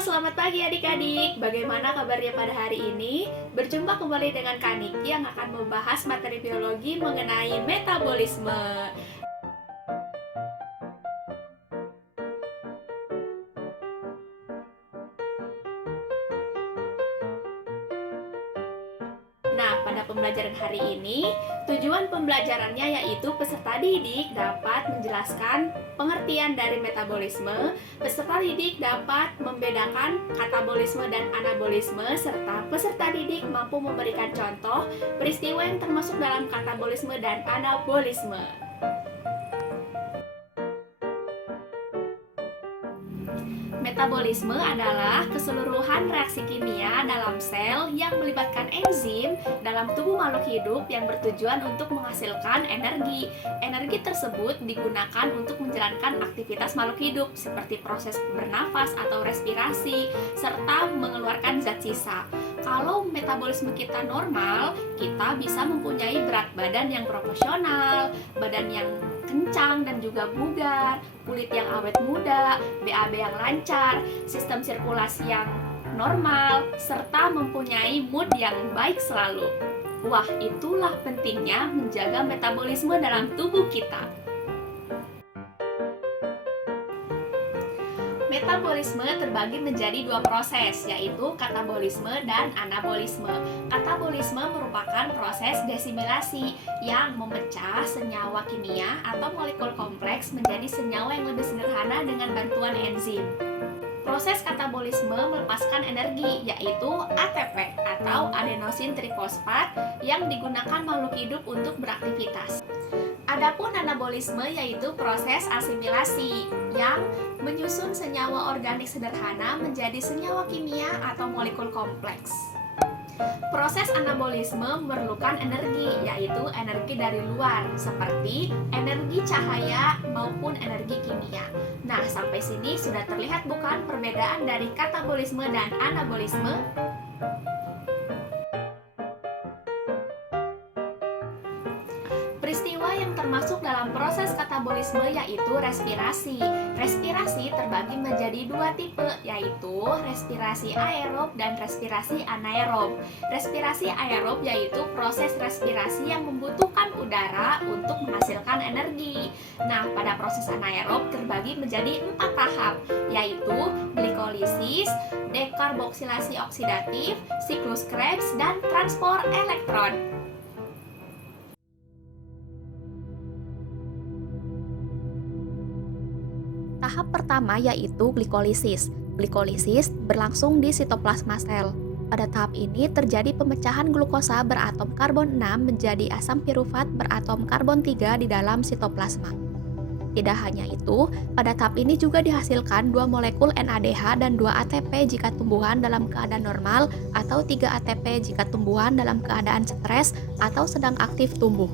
Selamat pagi adik-adik. Bagaimana kabarnya pada hari ini? Berjumpa kembali dengan Kak Niki yang akan membahas materi biologi mengenai metabolisme. Nah, pada pembelajaran hari ini, tujuan pembelajarannya yaitu peserta didik dapat menjelaskan pengertian dari metabolisme, peserta didik dapat membedakan katabolisme dan anabolisme, serta peserta didik mampu memberikan contoh peristiwa yang termasuk dalam katabolisme dan anabolisme. Metabolisme adalah keseluruhan reaksi kimia dalam sel yang melibatkan enzim dalam tubuh makhluk hidup yang bertujuan untuk menghasilkan energi. Energi tersebut digunakan untuk menjalankan aktivitas makhluk hidup seperti proses bernafas atau respirasi, serta mengeluarkan zat sisa. Kalau metabolisme kita normal, kita bisa mempunyai berat badan yang proporsional, badan yang kencang dan juga bugar, kulit yang awet muda, BAB yang lancar, sistem sirkulasi yang normal, serta mempunyai mood yang baik selalu. Wah, itulah pentingnya menjaga metabolisme dalam tubuh kita. Metabolisme terbagi menjadi dua proses, yaitu katabolisme dan anabolisme. Katabolisme merupakan proses desimilasi yang memecah senyawa kimia atau molekul kompleks menjadi senyawa yang lebih sederhana dengan bantuan enzim. Proses katabolisme melepaskan energi, yaitu ATP atau adenosin trifosfat yang digunakan makhluk hidup untuk beraktivitas. Adapun anabolisme yaitu proses asimilasi yang menyusun senyawa organik sederhana menjadi senyawa kimia atau molekul kompleks. Proses anabolisme memerlukan energi, yaitu energi dari luar, seperti energi cahaya maupun energi kimia. Nah, sampai sini sudah terlihat bukan perbedaan dari katabolisme dan anabolisme? Peristiwa yang termasuk dalam proses katabolisme yaitu respirasi. Respirasi terbagi menjadi dua tipe, yaitu respirasi aerob dan respirasi anaerob. Respirasi aerob yaitu proses respirasi yang membutuhkan udara untuk menghasilkan energi. Nah, pada proses anaerob terbagi menjadi 4 tahap, yaitu glikolisis, dekarboksilasi oksidatif, siklus Krebs, dan transport elektron. Tahap pertama yaitu glikolisis. Glikolisis berlangsung di sitoplasma sel. Pada tahap ini terjadi pemecahan glukosa beratom karbon 6 menjadi asam pirufat beratom karbon 3 di dalam sitoplasma. Tidak hanya itu, pada tahap ini juga dihasilkan 2 molekul NADH dan 2 ATP jika tumbuhan dalam keadaan normal atau 3 ATP jika tumbuhan dalam keadaan stres atau sedang aktif tumbuh.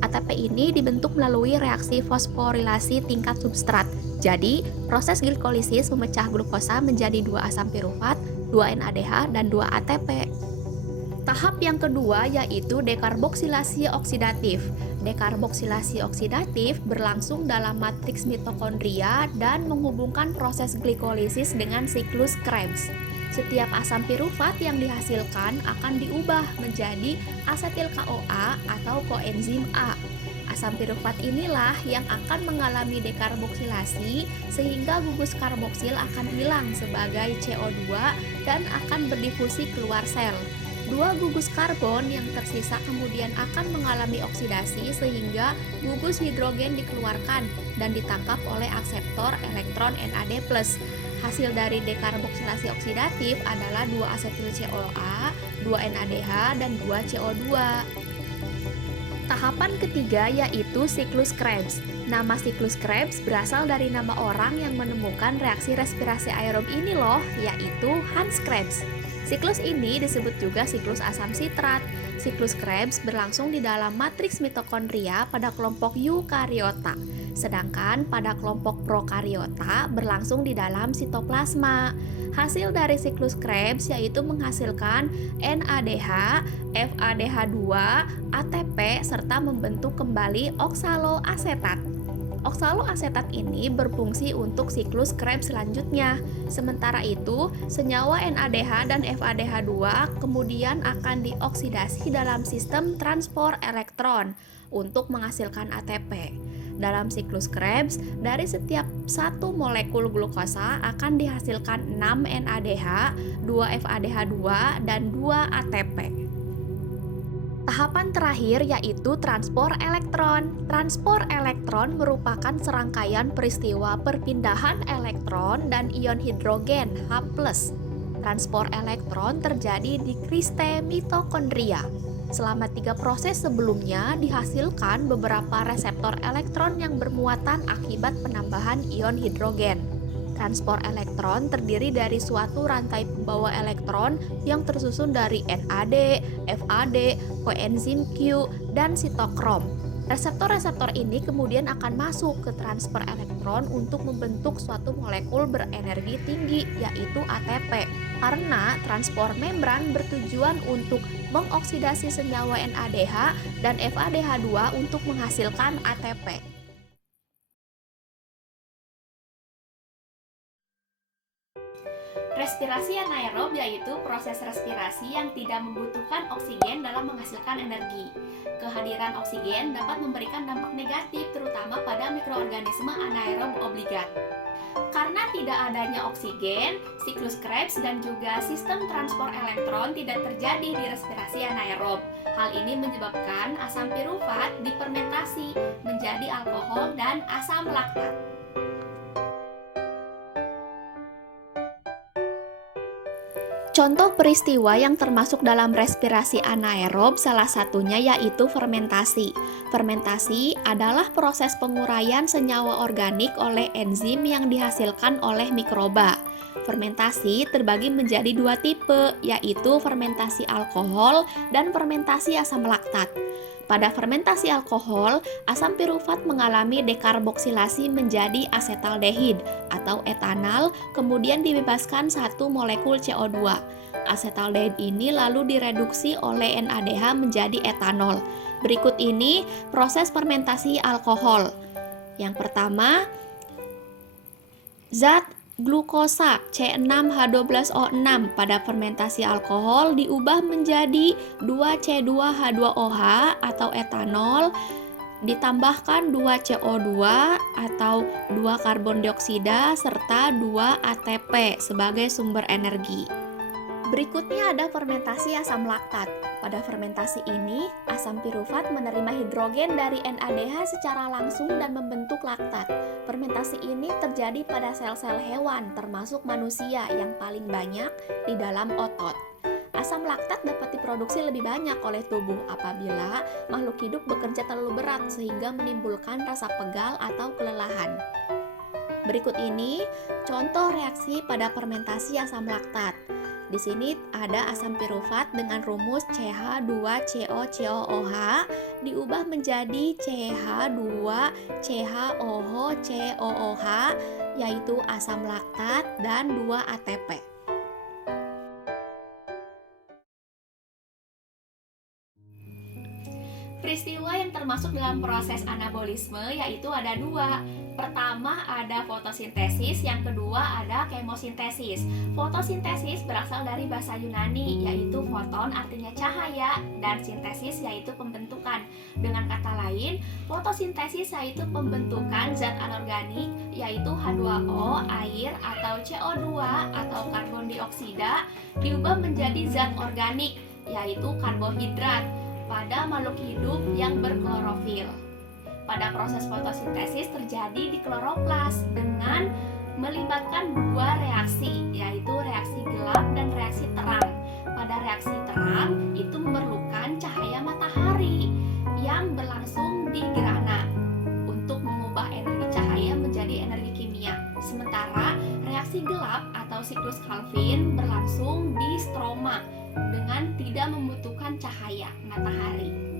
ATP ini dibentuk melalui reaksi fosforilasi tingkat substrat. Jadi, proses glikolisis memecah glukosa menjadi 2 asam pirufat, 2 NADH, dan 2 ATP. Tahap yang kedua yaitu dekarboksilasi oksidatif. Dekarboksilasi oksidatif berlangsung dalam matriks mitokondria dan menghubungkan proses glikolisis dengan siklus Krebs. Setiap asam pirufat yang dihasilkan akan diubah menjadi asetil CoA atau koenzim A. Asam pirufat inilah yang akan mengalami dekarboksilasi sehingga gugus karboksil akan hilang sebagai CO2 dan akan berdifusi keluar sel. 2 gugus karbon yang tersisa kemudian akan mengalami oksidasi sehingga gugus hidrogen dikeluarkan dan ditangkap oleh akseptor elektron NAD+. Hasil dari dekarboksilasi oksidatif adalah 2 asetil CoA, 2 NADH, dan 2 CO2. Tahapan ketiga yaitu siklus Krebs. Nama siklus Krebs berasal dari nama orang yang menemukan reaksi respirasi aerob ini loh, yaitu Hans Krebs. Siklus ini disebut juga siklus asam sitrat. Siklus Krebs berlangsung di dalam matriks mitokondria pada kelompok eukariota, sedangkan pada kelompok prokariota berlangsung di dalam sitoplasma. Hasil dari siklus Krebs yaitu menghasilkan NADH, FADH2, ATP, serta membentuk kembali oksaloasetat. Oksaloasetat ini berfungsi untuk siklus Krebs selanjutnya. Sementara itu, senyawa NADH dan FADH2 kemudian akan dioksidasi dalam sistem transport elektron untuk menghasilkan ATP. Dalam siklus Krebs, dari setiap satu molekul glukosa akan dihasilkan 6 NADH, 2 FADH2, dan 2 ATP. Tahapan terakhir yaitu transport elektron. Transport elektron merupakan serangkaian peristiwa perpindahan elektron dan ion hidrogen H+. Transport elektron terjadi di kriste mitokondria. Selama 3 proses sebelumnya dihasilkan beberapa reseptor elektron yang bermuatan akibat penambahan ion hidrogen. Transport elektron terdiri dari suatu rantai pembawa elektron yang tersusun dari NAD, FAD, koenzim Q, dan sitokrom. Reseptor-reseptor ini kemudian akan masuk ke transfer elektron untuk membentuk suatu molekul berenergi tinggi, yaitu ATP. Karena transport membran bertujuan untuk mengoksidasi senyawa NADH dan FADH2 untuk menghasilkan ATP. Respirasi anaerob yaitu proses respirasi yang tidak membutuhkan oksigen dalam menghasilkan energi. Kehadiran oksigen dapat memberikan dampak negatif terutama pada mikroorganisme anaerob obligat. Karena tidak adanya oksigen, siklus Krebs dan juga sistem transport elektron tidak terjadi di respirasi anaerob. Hal ini menyebabkan asam pirufat difermentasi menjadi alkohol dan asam laktat. Contoh peristiwa yang termasuk dalam respirasi anaerob salah satunya yaitu fermentasi. Fermentasi adalah proses penguraian senyawa organik oleh enzim yang dihasilkan oleh mikroba. Fermentasi terbagi menjadi 2 tipe, yaitu fermentasi alkohol dan fermentasi asam laktat. Pada fermentasi alkohol, asam pirufat mengalami dekarboksilasi menjadi asetaldehid atau etanal, kemudian dibebaskan satu molekul CO2. Asetaldehid ini lalu direduksi oleh NADH menjadi etanol. Berikut ini proses fermentasi alkohol. Yang pertama, zat glukosa C6H12O6 pada fermentasi alkohol diubah menjadi 2C2H2OH atau etanol, ditambahkan 2CO2 atau 2 karbon dioksida serta 2 ATP sebagai sumber energi. Berikutnya ada fermentasi asam laktat. Pada fermentasi ini, asam pirufat menerima hidrogen dari NADH secara langsung dan membentuk laktat. Fermentasi ini terjadi pada sel-sel hewan, termasuk manusia yang paling banyak di dalam otot. Asam laktat dapat diproduksi lebih banyak oleh tubuh apabila makhluk hidup bekerja terlalu berat sehingga menimbulkan rasa pegal atau kelelahan. Berikut ini contoh reaksi pada fermentasi asam laktat. Di sini ada asam pirufat dengan rumus CH2COCOOH diubah menjadi CH2CHOHCOOH yaitu asam laktat dan 2 ATP. Peristiwa yang termasuk dalam proses anabolisme yaitu ada 2. Pertama ada fotosintesis, yang kedua ada kemosintesis. Fotosintesis berasal dari bahasa Yunani yaitu foton artinya cahaya dan sintesis yaitu pembentukan. Dengan kata lain, fotosintesis yaitu pembentukan zat anorganik yaitu H2O, air atau CO2 atau karbon dioksida diubah menjadi zat organik yaitu karbohidrat pada makhluk hidup yang berklorofil. Pada proses fotosintesis terjadi di kloroplas dengan melibatkan 2 reaksi, yaitu reaksi gelap dan reaksi terang. Pada reaksi terang itu memerlukan cahaya matahari yang berlangsung di gerhana untuk mengubah energi cahaya menjadi energi kimia. Sementara reaksi gelap atau siklus Calvin berlangsung di stroma dengan tidak membutuhkan cahaya matahari.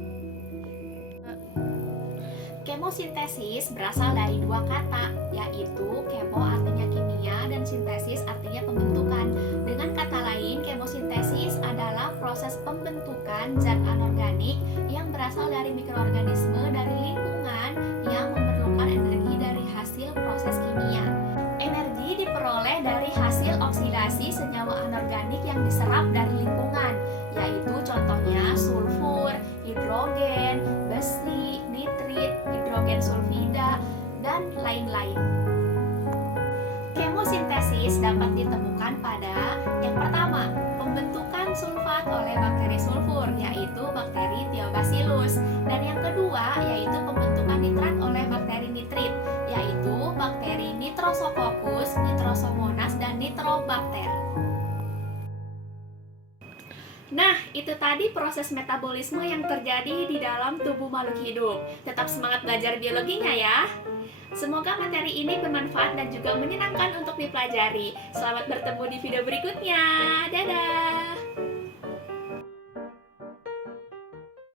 Kemosintesis berasal dari 2 kata, yaitu kemo artinya kimia dan sintesis artinya pembentukan. Dengan kata lain, kemosintesis adalah proses pembentukan zat anorganik yang berasal dari mikroorganisme dari lingkungan yang memerlukan energi Kemosintesis dapat ditemukan pada yang pertama, pembentukan sulfat oleh bakteri sulfur, yaitu bakteri Thiobacillus. Dan yang kedua, yaitu pembentukan nitrat oleh bakteri nitrit, yaitu bakteri Nitrosococcus, Nitrosomonas, dan Nitrobacter. Nah, itu tadi proses metabolisme yang terjadi di dalam tubuh makhluk hidup. Tetap semangat belajar biologinya ya! Semoga materi ini bermanfaat dan juga menyenangkan untuk dipelajari. Selamat bertemu di video berikutnya. Dadah!